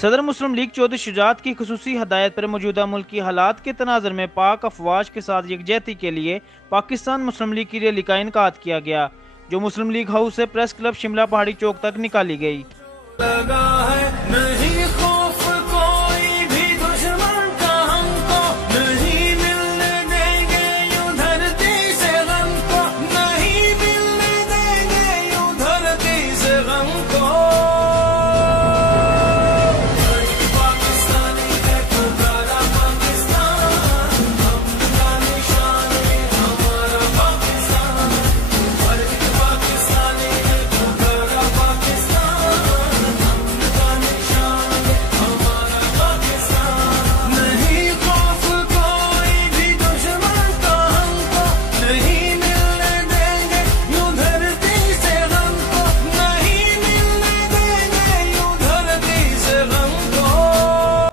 सदर मुस्लिम लीग चौधरी शुजात की खुसूसी हदायत पर मौजूदा मुल्की हालात के तनाज़ुर में पाक अफवाज के साथ यकजहती के लिए पाकिस्तान मुस्लिम लीग की रैली का इनेकाद किया गया, जो मुस्लिम लीग हाउस से प्रेस क्लब शिमला पहाड़ी चौक तक निकाली गई।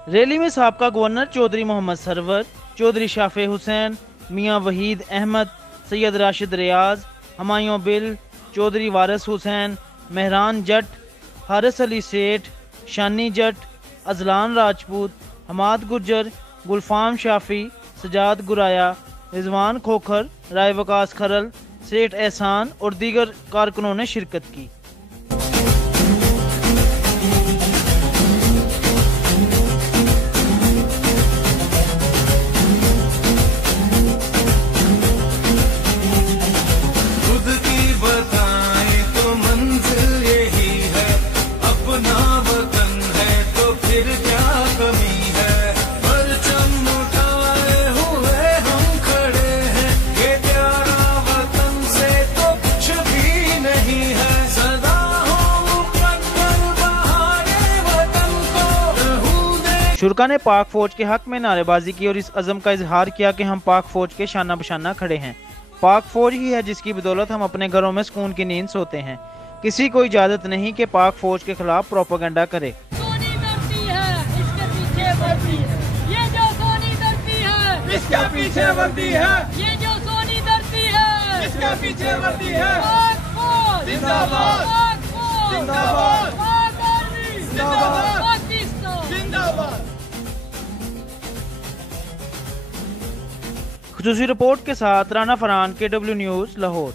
रैली में साबका गवर्नर चौधरी मोहम्मद सरवर, चौधरी शाफे हुसैन, मियाँ वहीद अहमद, सैयद राशिद रियाज, हमायूं बिल, चौधरी वारिस हुसैन, मेहरान जट, हारिस अली सेठ, शानी जट, अजलान राजपूत, हमाद गुर्जर, गुलफाम शाफी, सजाद गुराया, रिजवान खोखर, राय वकास खरल, सेठ एहसान और दीगर कारकुनों ने शिरकत की। शुरा ने पाक फौज के हक में नारेबाजी की और इस अज़म का इजहार किया कि हम पाक फौज के शाना बशाना खड़े हैं। पाक फौज ही है जिसकी बदौलत हम अपने घरों में सुकून की नींद सोते हैं। किसी को इजाजत नहीं कि पाक फौज के खिलाफ प्रोपेगेंडा करे। इसके पीछे वर्दी है, ये जो सोनी धरती है, इसके पीछे वर्दी है। जिंदाबाद, जिंदाबाद, जिंदाबाद, जिंदाबाद। खुसूसी रिपोर्ट के साथ राना फरहान, KW न्यूज़, लाहौर।